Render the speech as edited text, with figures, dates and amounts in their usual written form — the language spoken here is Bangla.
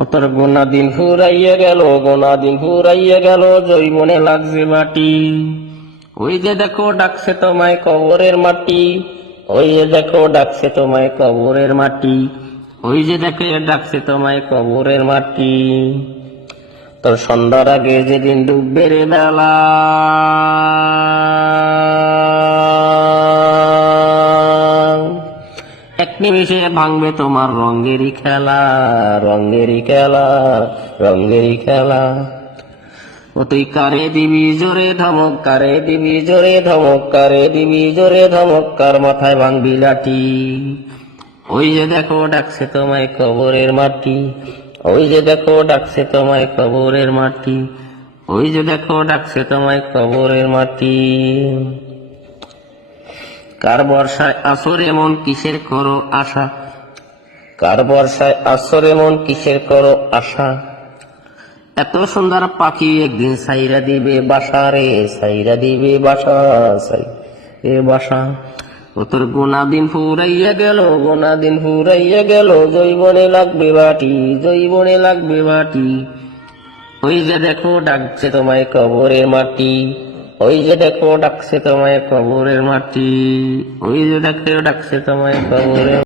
ও তোর গোনা দিন ফুরাইয়া গেল, গোনা দিন ফুরাইয়া গেল, জৈবনে লাগছে মাটি। ওই যে দেখো ডাকছে তোমায় কবরের মাটি, ওই যে দেখো ডাকছে তোমায় কবরের মাটি, ওই যে দেখে ডাকছে তোমায় কবরের মাটি। তোর সন্ধ্যার আগে যেদিন ডুববে রে বেলা, এক নিমিষে ভাঙবে তোমার রঙেরই খেলা, রঙেরই খেলা, রঙেরই খেলা। ও তুই কারে দিবি জোরে ধমক, কারে দিবি জোরে ধমক, কারে দিবি জোরে ধমক, কার মাথায় ভাঙবি লাঠি। ওই যে দেখো ডাকছে তোমায় কবরের মাটি, ওই যে দেখো ডাকছে তোমায় কবরের মাটি, ওই যে দেখো ডাকছে তোমায় কবরের মাটি। কার বর্ষায় আসর এমন কিসের করো আশা, কার বর্ষায় আসর এমন কিসের করো আশা। এত সুন্দর পাখি একদিন সাইরা দিবে বাসা রে, সাইরা দিবে বাসা, সাইরে বাসা। ও তোর গোনা দিন ফুরাইয়া গেল, গোনা দিন ফুরাইয়া গেল, জৈবনে লাগবে বাটি, জৈবনে লাগবে বাটি। ওই যে দেখো ডাকছে তোমায় কবরের মাটি, ওই যে দেখো ডাকছে তোমায় কবরের মাটি, ওই যে দেখো ডাকছে তোমায় কবরের